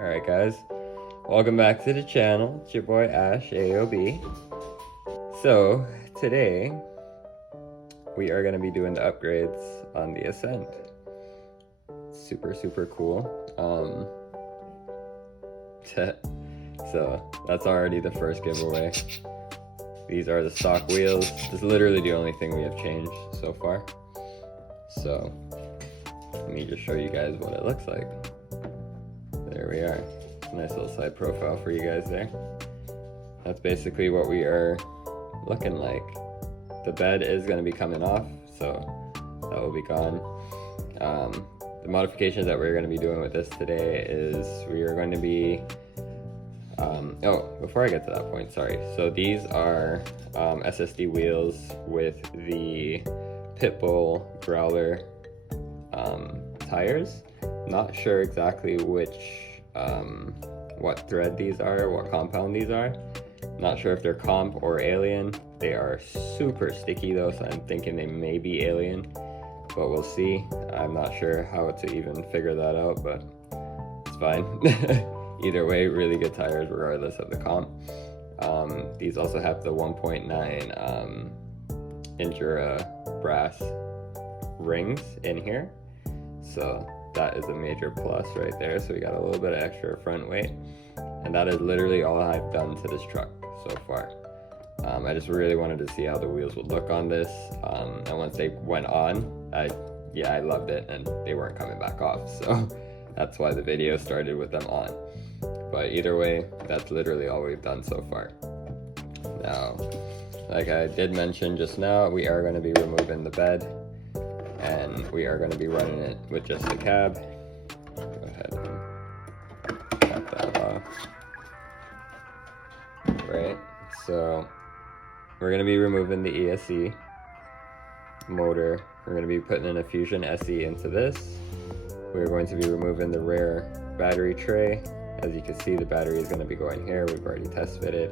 Alright guys, welcome back to the channel. It's your boy Ash AOB. So today we are going to be doing the upgrades on the Ascent. Super cool. So that's already the first giveaway. These are the stock wheels. This is literally the only thing we have changed so far. So let me just show you guys what it looks like. There we are. Nice little side profile for you guys there. That's basically what we are looking like. The bed is going to be coming off, so that will be gone. The modifications that we're going to be doing with this today is we are going to be before I get to that point, sorry. So these are SSD wheels with the Pitbull Growler tires. Not sure exactly what thread these are, what compound these are. Not sure if they're comp or alien. They are super sticky though, so I'm thinking they may be alien, but we'll see. I'm not sure how to even figure that out, but it's fine. Either way, really good tires regardless of the comp. These also have the 1.9 Injura brass rings in here, so that is a major plus right there. So we got a little bit of extra front weight, and that is literally all I've done to this truck so far. I just really wanted to see how the wheels would look on this, and once they went on, I loved it, and they weren't coming back off, so that's why the video started with them on. But either way, that's literally all we've done so far. Now, like I did mention just now, we are going to be removing the bed, and we are going to be running it with just the cab. Go ahead and cap that off. Right, so we're going to be removing the ESC motor. We're going to be putting in a Fusion SE into this. We're going to be removing the rear battery tray. As you can see, the battery is going to be going here. We've already test fitted.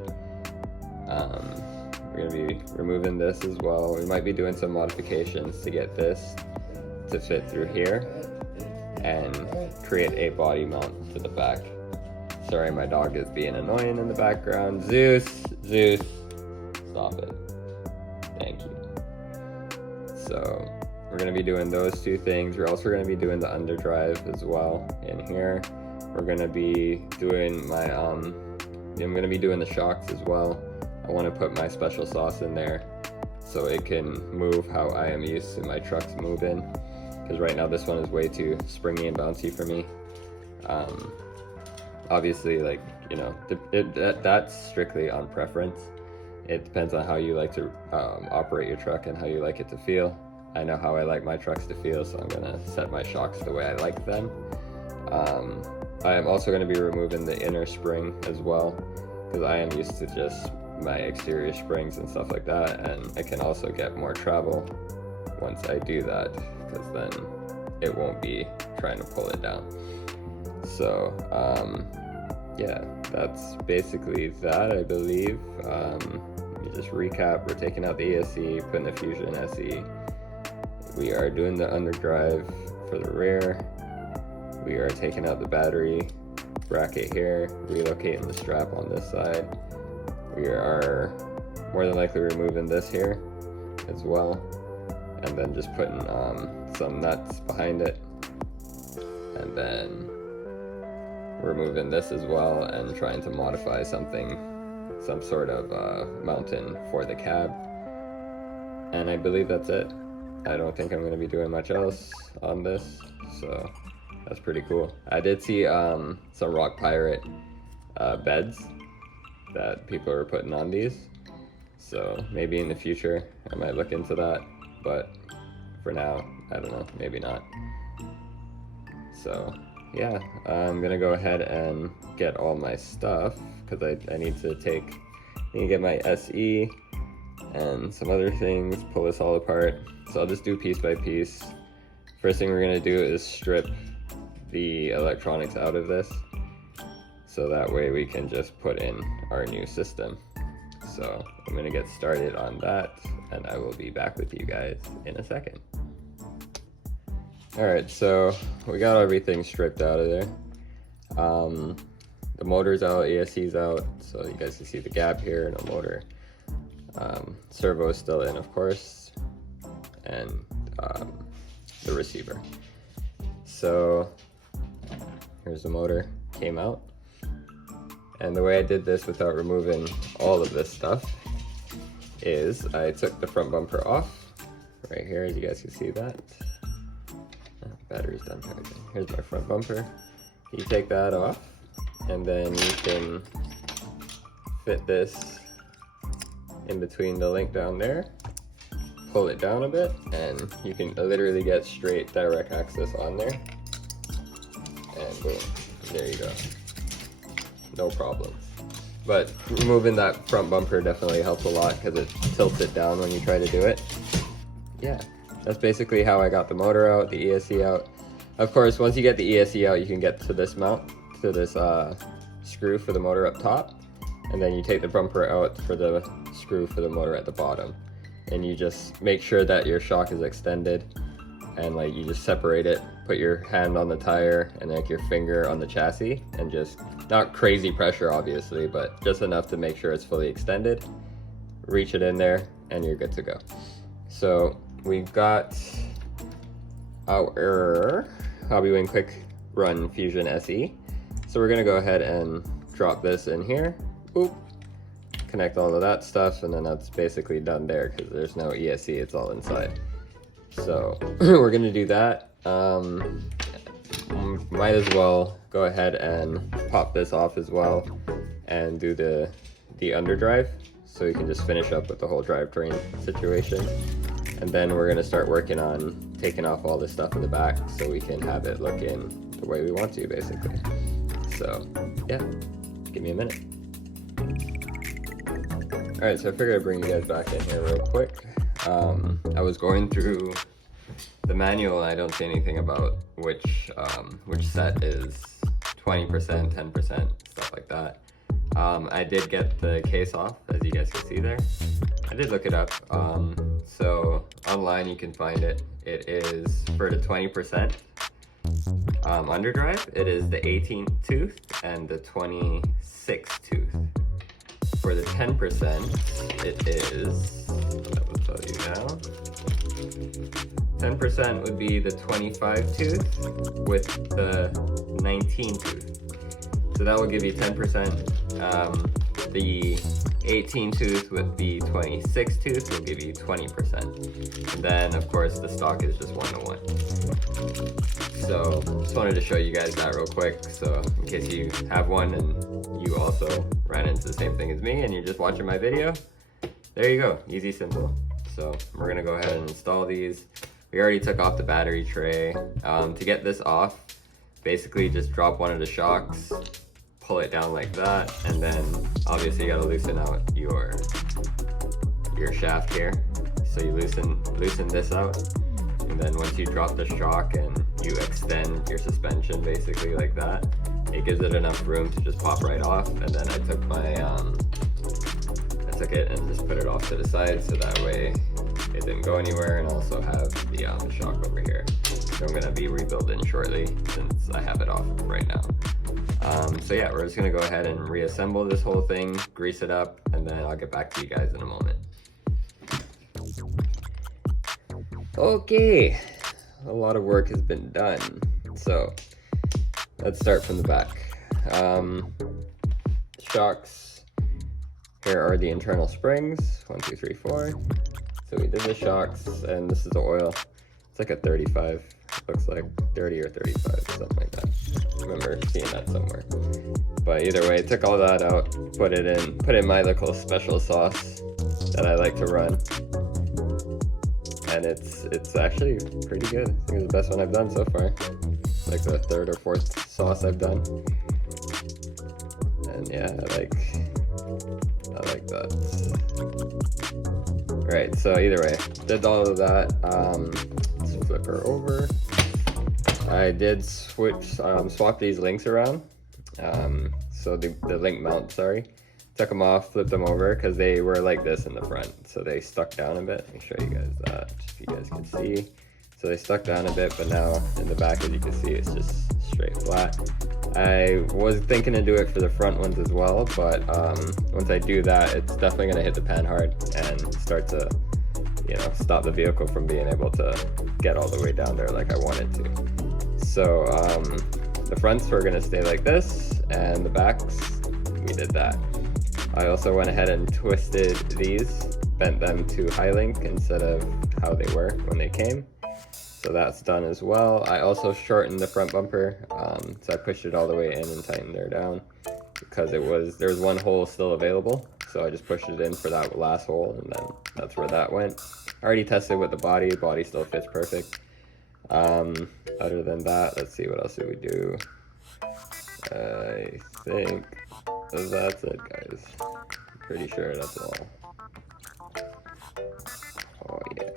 We're going to be removing this as well. We might be doing some modifications to get this to fit through here and create a body mount to the back. Sorry, my dog is being annoying in the background. Zeus, stop it. Thank you. So we're going to be doing those two things. We're also going to be doing the underdrive as well in here. We're going to be doing my I'm going to be doing the shocks as well. I want to put my special sauce in there so it can move how I am used to my trucks moving, because right now this one is way too springy and bouncy for me. Obviously, like, you know, that's strictly on preference. It depends on how you like to operate your truck and how you like it to feel. I know how I like my trucks to feel, so I'm gonna set my shocks the way I like them. I am also going to be removing the inner spring as well, because I am used to just my exterior springs and stuff like that, and I can also get more travel once I do that, because then it won't be trying to pull it down. So yeah, that's basically that, I believe. Let me just recap. We're taking out the ESC, putting the Fusion SE. We are doing the underdrive for the rear. We are taking out the battery bracket here, relocating the strap on this side. We are more than likely removing this here as well, and then just putting some nuts behind it, and then removing this as well and trying to modify some sort of mountain for the cab. And I believe that's it. I don't think I'm going to be doing much else on this, so that's pretty cool. I did see some Rock Pirate beds that people are putting on these, so maybe in the future I might look into that, but for now, I don't know, maybe not. So yeah, I'm gonna go ahead and get all my stuff, because I need to get my SE and some other things, pull this all apart. So I'll just do piece by piece. First thing we're gonna do is strip the electronics out of this, so that way we can just put in our new system. So I'm gonna get started on that, and I will be back with you guys in a second. All right, so we got everything stripped out of there. The motor's out, ESC's out, so you guys can see the gap here, no motor. Servo is still in, of course, and the receiver. So here's the motor, came out. And the way I did this without removing all of this stuff is I took the front bumper off right here, as you guys can see that. Battery's done charging. Here's my front bumper. You take that off, and then you can fit this in between the link down there, pull it down a bit, and you can literally get straight direct access on there. And boom, there you go. No problems. But removing that front bumper definitely helps a lot because it tilts it down when you try to do it. Yeah, that's basically how I got the motor out, the ESC out. Of course, once you get the ESC out, you can get to this mount, to this screw for the motor up top. And then you take the bumper out for the screw for the motor at the bottom. And you just make sure that your shock is extended, and like you just separate it, put your hand on the tire and like your finger on the chassis, and just, not crazy pressure obviously, but just enough to make sure it's fully extended. Reach it in there and you're good to go. So we've got our Hobbywing Quick Run Fusion SE. So we're gonna go ahead and drop this in here. Oop. Connect all of that stuff, and then that's basically done there because there's no ESC, it's all inside. So we're gonna do that. Might as well go ahead and pop this off as well and do the underdrive, so you can just finish up with the whole drivetrain situation. And then we're gonna start working on taking off all this stuff in the back so we can have it looking the way we want to, basically. So yeah, give me a minute. All right, so I figured I'd bring you guys back in here real quick. I was going through the manual and I don't see anything about which set is 20%, 10%, stuff like that. I did get the case off, as you guys can see there. I did look it up. So online you can find it. It is for the 20% underdrive, it is the 18th tooth and the 26th tooth. For the 10%, it is, I will tell you now, 10% would be the 25 tooth with the 19 tooth. So that will give you 10%. The 18 tooth with the 26 tooth will give you 20%. And then of course the stock is just 1-to-1. So just wanted to show you guys that real quick. So in case you have one and you also ran into the same thing as me and you're just watching my video, there you go, easy, simple. So we're gonna go ahead and install these. We already took off the battery tray. To get this off, basically just drop one of the shocks, pull it down like that, and then obviously you gotta loosen out your shaft here. So you loosen this out, and then once you drop the shock and you extend your suspension basically like that, it gives it enough room to just pop right off. And then I took my I took it and just put it off to the side so that way it didn't go anywhere, and also have the shock over here. So I'm gonna be rebuilding shortly since I have it off right now. So yeah, we're just gonna go ahead and reassemble this whole thing, grease it up, and then I'll get back to you guys in a moment. Okay, a lot of work has been done. So let's start from the back. Shocks, here are the internal springs, 1, 2, 3, 4. So we did the shocks, and this is the oil. It's like a 35, looks like 30 or 35, something like that. I remember seeing that somewhere. But either way, took all that out, put in my little special sauce that I like to run. And it's actually pretty good. I think it's the best one I've done so far. It's like the 3rd or 4th sauce I've done. And yeah, I like that. Right, so either way, did all of that. Let's flip her over. I did swap these links around. So the link mount, sorry. Took them off, flipped them over, because they were like this in the front. So they stuck down a bit. Let me show you guys that, if you guys can see. So they stuck down a bit, but now in the back, as you can see, it's just straight flat. I was thinking to do it for the front ones as well, but once I do that, it's definitely gonna hit the pan hard and start to, you know, stop the vehicle from being able to get all the way down there like I wanted to. So the fronts were gonna stay like this, and the backs, we did that. I also went ahead and twisted these, bent them to high link instead of how they were when they came. So that's done as well. I also shortened the front bumper, so I pushed it all the way in and tightened her down because there was one hole still available. So I just pushed it in for that last hole, and then that's where that went. I already tested with the body still fits perfect. Other than that, let's see, what else did we do? I think that's it, guys. Pretty sure that's all. Oh yeah.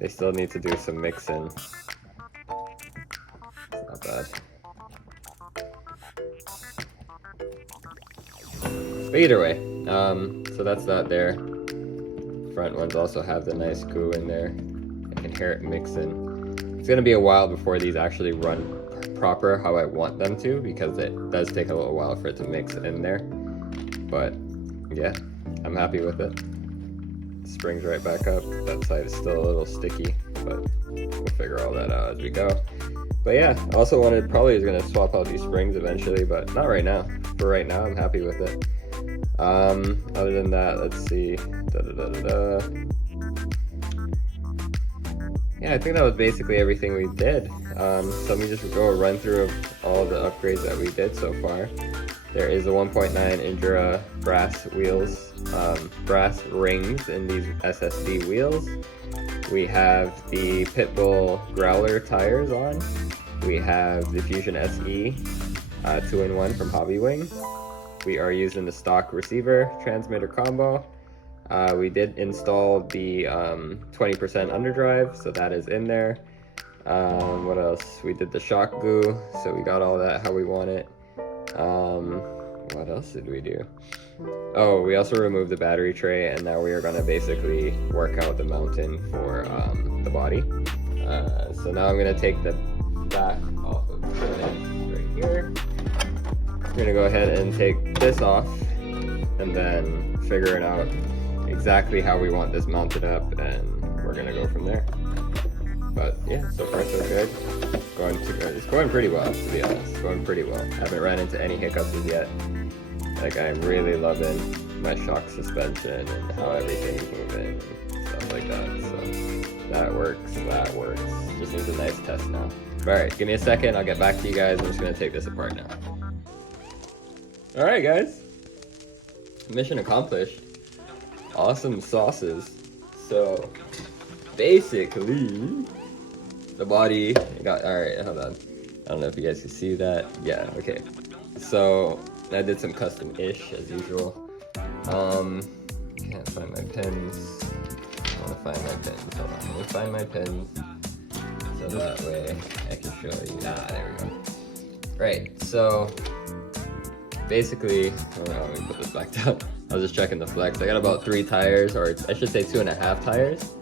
They still need to do some mixing. It's not bad. But either way, so that's that there. Front ones also have the nice goo in there. I can hear it mixing. It's gonna be a while before these actually run proper how I want them to, because it does take a little while for it to mix in there. But yeah, I'm happy with it. Springs right back up. That side is still a little sticky, but we'll figure all that out as we go. But yeah, also probably is gonna swap out these springs eventually, but not right now. For right now, I'm happy with it. Other than that, let's see. Yeah, I think that was basically everything we did. So let me just go a run through of all the upgrades that we did so far. There is a 1.9 Endura brass wheels, brass rings in these SSD wheels. We have the Pitbull Growler tires on. We have the Fusion SE 2-in-1 from Hobbywing. We are using the stock receiver transmitter combo. We did install the 20% underdrive, so that is in there. What else? We did the shock goo, so we got all that how we want it. What else did we do? Oh, we also removed the battery tray, and now we are going to basically work out the mounting for the body. So now I'm going to take the back off of the unit right here. We're going to go ahead and take this off and then figure it out exactly how we want this mounted up, and we're going to go from there. But yeah, so far so good. It's going pretty well, to be honest. It's going pretty well. I haven't ran into any hiccups as yet. Like, I'm really loving my shock suspension and how everything's moving and stuff like that. So that works. Just needs a nice test now. Alright, give me a second. I'll get back to you guys. I'm just going to take this apart now. Alright, guys. Mission accomplished. Awesome sauces. So basically, the body got, alright, hold on. I don't know if you guys can see that. Yeah, okay. So I did some custom-ish as usual. Can't find my pins. I want to find my pins. Hold on, let me find my pins. So that way I can show you. Ah, there we go. Right, so basically, let me put this back down. I was just checking the flex. I got about 3 tires, or I should say 2.5 tires.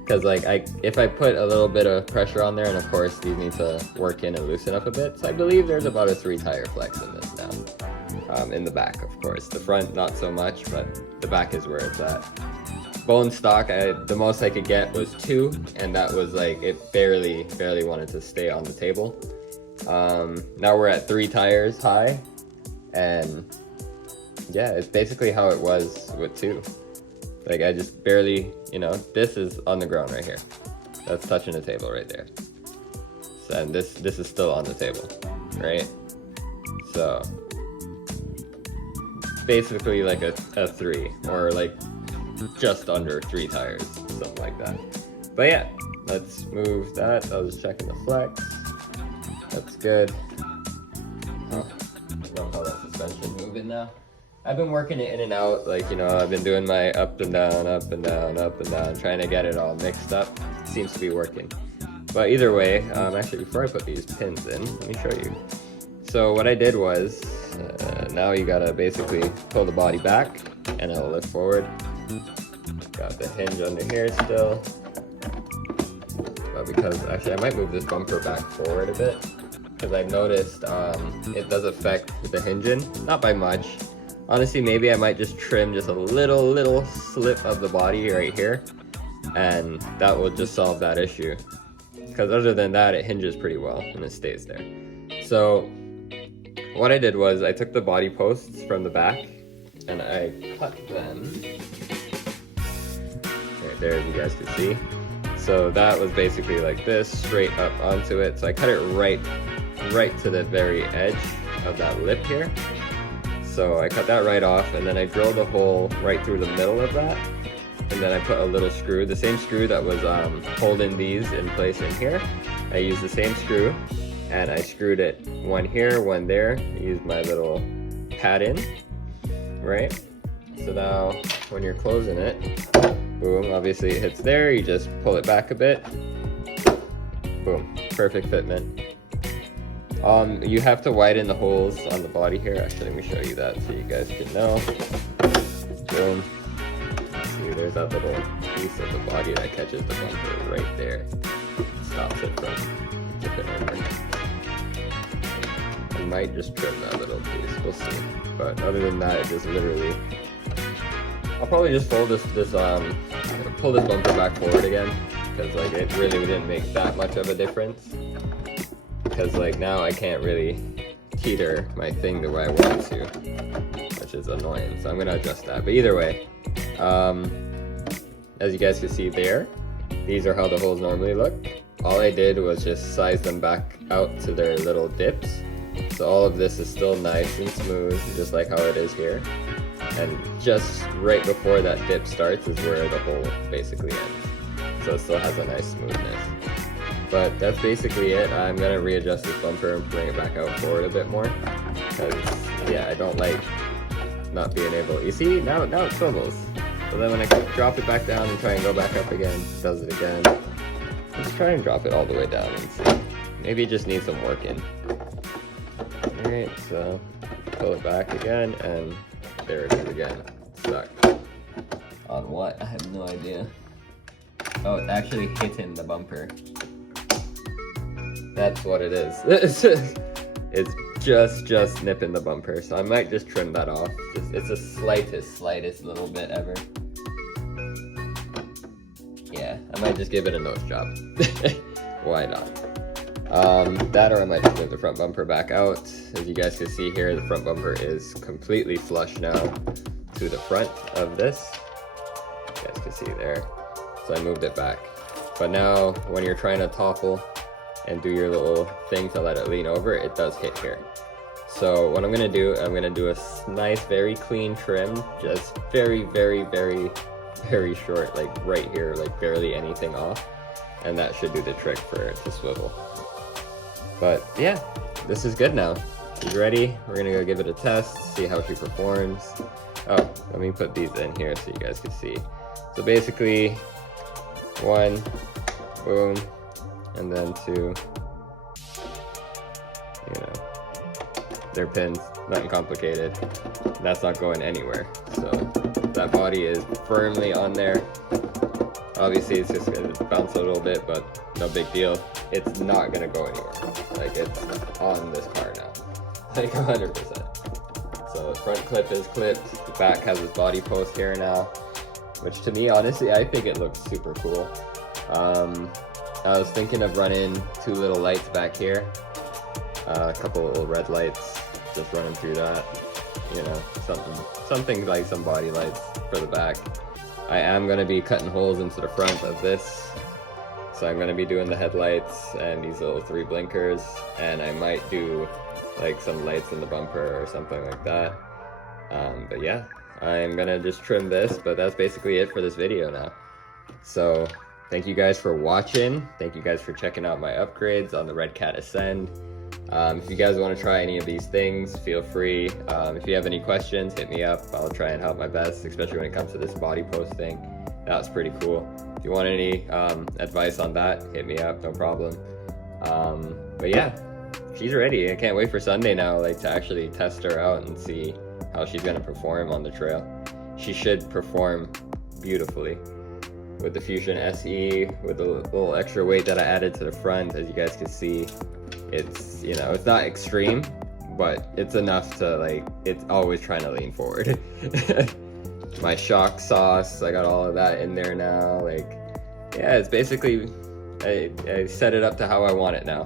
Because like if I put a little bit of pressure on there, and of course these need to work in and loosen up a bit, so I believe there's about a 3 tire flex in this now. In the back, of course. The front, not so much, but the back is where it's at. Bone stock, the most I could get was 2, and that was like, it barely wanted to stay on the table. Now we're at 3 tires high, and yeah, it's basically how it was with 2. Like, I just barely, you know, this is on the ground right here. That's touching the table right there. So, and this is still on the table, right? So basically like a 3, or like just under 3 tires, something like that. But yeah, let's move that. I was checking the flex. That's good. Oh, I love how that suspension moving now. I've been working it in and out, like, you know, I've been doing my up and down, trying to get it all mixed up. Seems to be working. But either way, actually before I put these pins in, let me show you. So what I did was, now you gotta basically pull the body back and it'll lift forward. Got the hinge under here still. because actually I might move this bumper back forward a bit, because I've noticed it does affect the hinging, not by much. Honestly, maybe I might just trim just a little slip of the body right here, and that will just solve that issue. Because other than that, it hinges pretty well and it stays there. So what I did was I took the body posts from the back and I cut them right there, as you guys can see. So that was basically like this, straight up onto it. So I cut it right to the very edge of that lip here. So I cut that right off, and then I drilled a hole right through the middle of that. And then I put a little screw, the same screw that was holding these in place in here. I used the same screw, and I screwed it one here, one there. I used my little pad in, right? So now when you're closing it, boom, obviously it hits there, you just pull it back a bit. Boom, perfect fitment. You have to widen the holes on the body here. Actually, let me show you that so you guys can know. Boom. See, there's that little piece of the body that catches the bumper right there. Stops it from tipping over. I might just trim that little piece, we'll see. But other than that, it just literally... I'll probably just fold pull this bumper back forward again, because like it really didn't make that much of a difference. Because like now I can't really teeter my thing the way I want to, which is annoying. So I'm gonna adjust that. But either way, as you guys can see there, these are how the holes normally look. All I did was just size them back out to their little dips. So all of this is still nice and smooth, just like how it is here. And just right before that dip starts is where the hole basically ends. So it still has a nice smoothness. But that's basically it. I'm gonna readjust this bumper and bring it back out forward a bit more. Because, yeah, I don't like not being able, you see, now it swivels. So then when I drop it back down and try and go back up again, it does it again. Let's try and drop it all the way down and see. Maybe it just needs some work in. Alright, so pull it back again, and there it is again. Stuck. On what? I have no idea. Oh, it's actually hitting the bumper. That's what it is. It's just nipping the bumper, so I might just trim that off. It's the slightest little bit ever. Yeah, I might just give it a nose job. Why not? That, or I might just move the front bumper back out. As you guys can see here, the front bumper is completely flush now to the front of this. You guys can see there. So I moved it back. But now, when you're trying to topple and do your little thing to let it lean over, it does hit here. So what I'm gonna do a nice, very clean trim, just very short, like right here, like barely anything off, and that should do the trick for it to swivel. But yeah, this is good now. She's ready. We're gonna go give it a test, see how she performs. Oh, let me put these in here so you guys can see. So basically, one, boom, and then two, you know, they're pins, nothing complicated. That's not going anywhere. So that body is firmly on there. Obviously it's just gonna bounce a little bit, but no big deal. It's not gonna go anywhere. Like, it's on this car now, like 100%. So the front clip is clipped, the back has its body post here now, which to me, honestly, I think it looks super cool. I was thinking of running two little lights back here, a couple little red lights, just running through that, you know, something like some body lights for the back. I am going to be cutting holes into the front of this, so I'm going to be doing the headlights and these little 3 blinkers, and I might do like some lights in the bumper or something like that. But yeah, I'm going to just trim this, but that's basically it for this video now. So thank you guys for watching. Thank you guys for checking out my upgrades on the Redcat Ascend. If you guys want to try any of these things, feel free. If you have any questions, hit me up. I'll try and help my best, especially when it comes to this body post thing. That was pretty cool. If you want any advice on that, hit me up, no problem. But yeah, she's ready. I can't wait for Sunday now, like, to actually test her out and see how she's gonna perform on the trail. She should perform beautifully. with the Fusion SE, with the little extra weight that I added to the front. As you guys can see, it's, you know, it's not extreme, but it's enough to, like, it's always trying to lean forward. My shock sauce, I got all of that in there now. Like, yeah, it's basically, I set it up to how I want it now.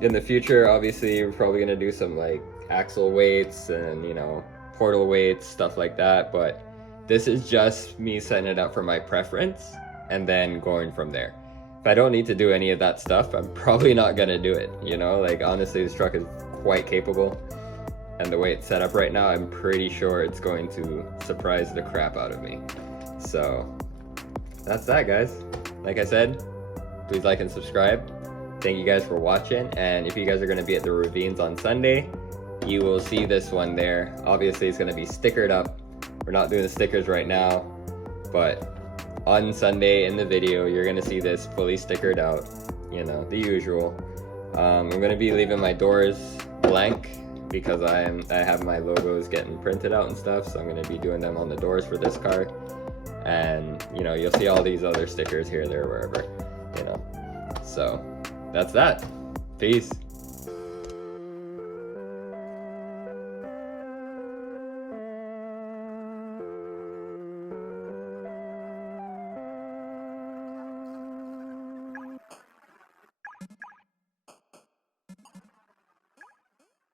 In the future, obviously, we're probably gonna do some like axle weights and, you know, portal weights, stuff like that, but this is just me setting it up for my preference and then going from there. If I don't need to do any of that stuff, I'm probably not gonna do it, you know? Like, honestly, this truck is quite capable, and the way it's set up right now, I'm pretty sure it's going to surprise the crap out of me. So that's that, guys. Like I said, please like and subscribe. Thank you guys for watching, and if you guys are going to be at the ravines on Sunday, you will see this one there. Obviously, it's going to be stickered up. We're not doing the stickers right now, but on Sunday in the video, you're going to see this fully stickered out, you know, the usual. I'm going to be leaving my doors blank because I have my logos getting printed out and stuff, so I'm going to be doing them on the doors for this car. And, you know, you'll see all these other stickers here, there, wherever, you know. So that's that. Peace.